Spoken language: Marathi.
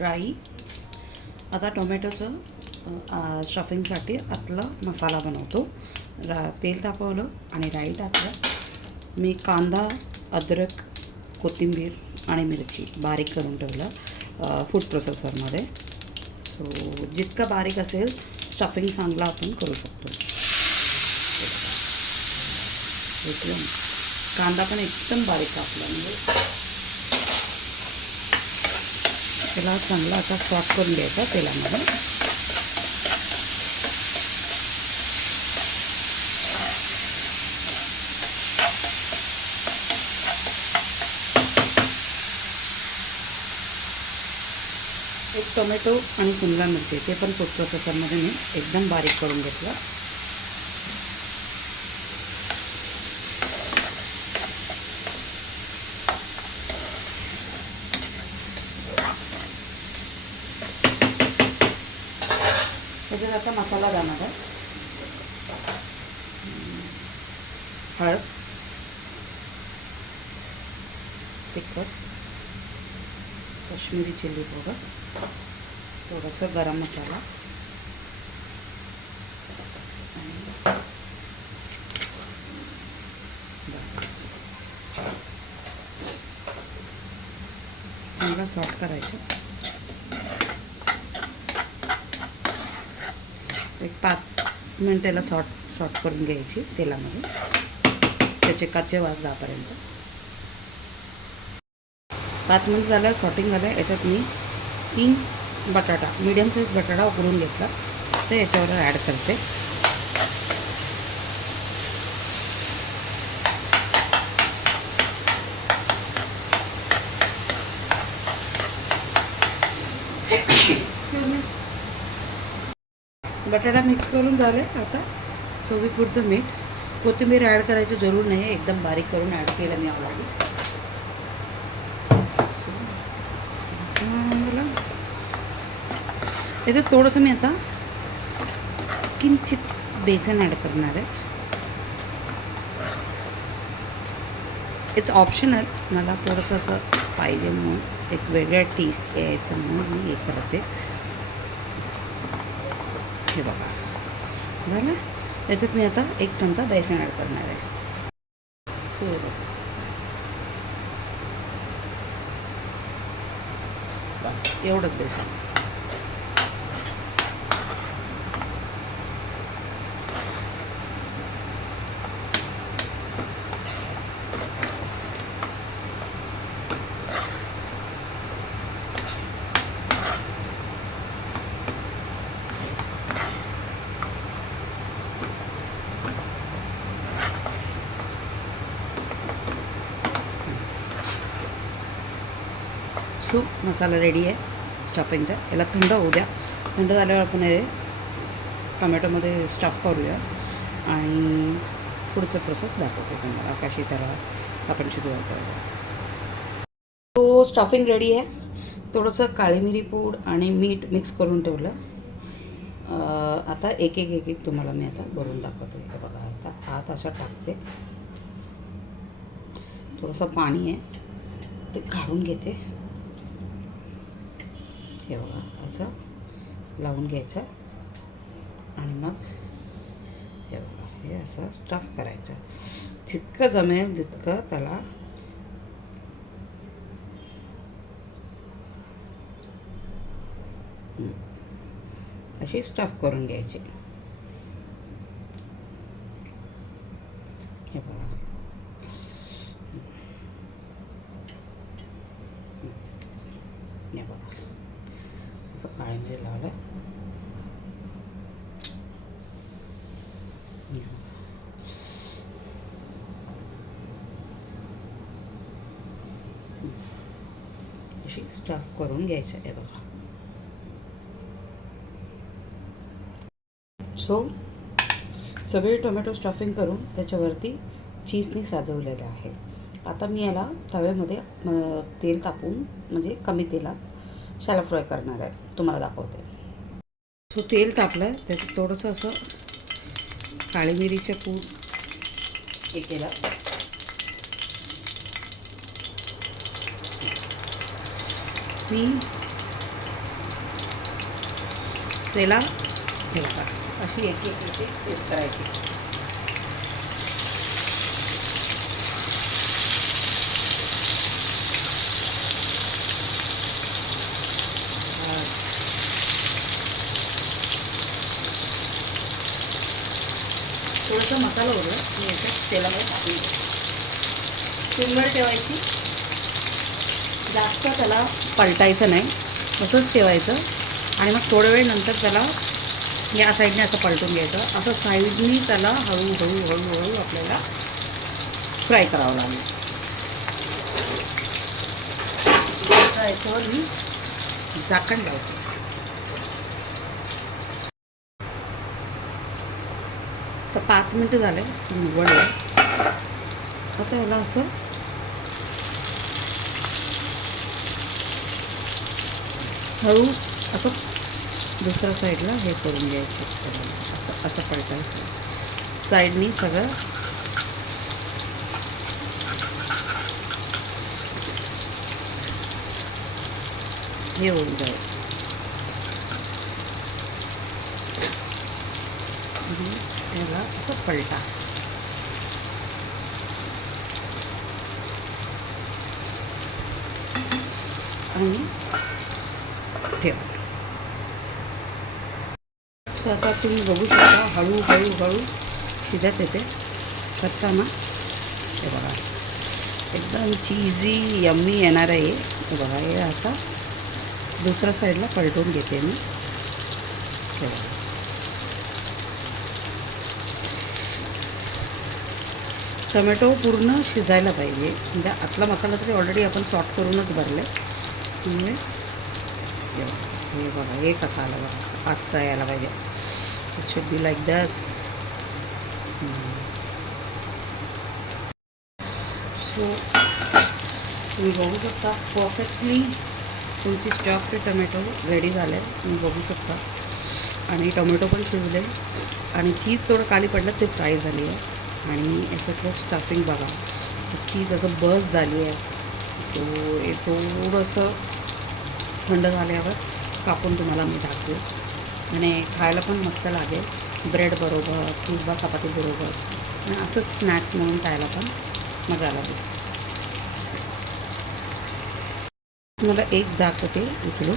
राई. आता टोमॅटोचं स्टफिंगसाठी आतला मसाला बनवतो. तेल तापवलं आणि राई टाकलं. मी कांदा, अद्रक, कोथिंबीर आणि मिरची बारीक करून ठेवलं फूड प्रोसेसरमध्ये. सो जितकं बारीक असेल स्टफिंग चांगलं आपण करू शकतो. एकदम कांदा पण एकदम बारीक कापला, म्हणजे त्याला चांगला आता सॉफ्ट करून घ्यायचा तेलामध्ये. एक टोमॅटो आणि शिमला मिरची ते पण फूड प्रोसेसरमध्ये मी एकदम बारीक करून घेतलं. त्याच्यात आता मसाला जाणार आहे. हळद, तिखट, काश्मीरी चिली पावडर, थोडंसं गरम मसाला आणि बस. चांगला सॉफ्ट करायचं. एक 5 मिनिटाला सॉफ्ट करून घ्यायची तेलामध्ये, त्याचे कच्चे वास जापर्यंत. 5 मिनिट झालं, सॉटिंग झालं. याच्यात मी 3 बटाटा, मीडियम साईज बटाटा उकडून घेतला, ते याच्यावर ॲड करते. बटाटा मिक्स करून झाले. आता चवीपुरतं मीठ, कोथिंबीर ॲड करायचं जरूर नाही आहे, एकदम बारीक करून ॲड केलं मी आवडली. याच्यात थोडंसं मी आता किंचित बेसन ॲड करणार आहे. इट्स ऑप्शनल, मला थोडंसं असं पाहिजे म्हणून, एक वेगळा टेस्ट यायचं म्हणून मी हे करते. हे बघा झालं. याच्यात मी आता 1 चमचा बेसन ॲड करणार आहे. बस एवढंच बेसन. सूप मसाला रेडी आहे स्टफिंगचा. याला थंड होऊ द्या. थंड झाल्यावर आपण हे टोमॅटोमध्ये स्टफ करूया आणि पुढचं प्रोसेस दाखवते तुम्हाला कशी त्याला आपण शिजवायचं आहे. तो स्टफिंग रेडी आहे. थोडंसं काळी मिरी पूड आणि मीठ मिक्स करून ठेवलं. आता एक एक तुम्हाला मी आता भरून दाखवते. हे बघा, आता आत असं टाकते. थोडंसं पाणी आहे ते काढून घेते. हे बघा, असं लावून घ्यायचं आणि मग हे बघा, हे असं स्टफ करायचं. जितकं जमेल जितकं त्याला अशी स्टफ करून घ्यायची. हे बघा, हे बघा असं काळी मिरी लावलं. अशी स्टफ करून घ्यायचं. हे बघा. सो सगळे टोमॅटो स्टफिंग करून त्याच्यावरती चीजनी साजवलेलं आहे. आता मी याला तव्यामध्ये तेल तापून, म्हणजे कमी तेलात शॅलो फ्राय करणार आहे. तुम्हाला दाखवते. सो तेल तापलं, त्याच्यात थोडंसं असं काळी मिरीचं पूड हे केलं. मी त्याला हे बघा अशी एक टेस्ट करायची. थोडासा मसाला उरला मी याच्यात तेलामध्ये टाकून सिमवर ठेवायची. जास्त त्याला पलटायचं नाही, तसंच ठेवायचं आणि मग थोड्या वेळ नंतर त्याला या साईडने असं पलटून घ्यायचं. असं साईडनी त्याला हळूहळू आपल्याला फ्राय करावं लागेल. याच्यावर मी झाकण लावते. तर 5 मिनटं झाले निवडलं. आता याला असं हळू असं दुसऱ्या साईडला हे करून घ्यायचं. असं पलटायचं साईडनी सगळं. हे होऊन जाईल. त्याला असं पलटा. आणि ठेव. आता तुम्ही बघू शकता हळूहळू शिजत येते करताना. हे बघा एकदम चीजी यम्मी येणार आहे. हे बघा हे आता दुसऱ्या साईडला पलटून घेते मी. हे बघा टोमॅटो पूर्ण शिजायला पाहिजे. म्हणजे आतला मसाला तरी ऑलरेडी आपण सॉट करूनच भरले. म्हणजे हे बघा हे कसं आलं बघा, असं यायला पाहिजे. इट शुड बी लाईक दस. सो तुम्ही बघू शकता परफेक्टली तुमची स्टफड टोमॅटो रेडी झाले. तुम्ही बघू शकता. आणि टोमॅटो पण शिजले आणि चीज थोडं खाली पडलं ते फ्राय झाली आहे. आणि याच्यातलं स्टफिंग बघा चीज असं बस झाली आहे. सो हे थोडंसं थंड झाल्यावर कापून तुम्हाला मी दाखवेल. आणि खायला पण मस्त लागेल ब्रेड बरोबर किंवा चपाती बरोबर. आणि असं स्नॅक्स म्हणून खायला पण मजा लागेल. मला एक दाखवते इकडे.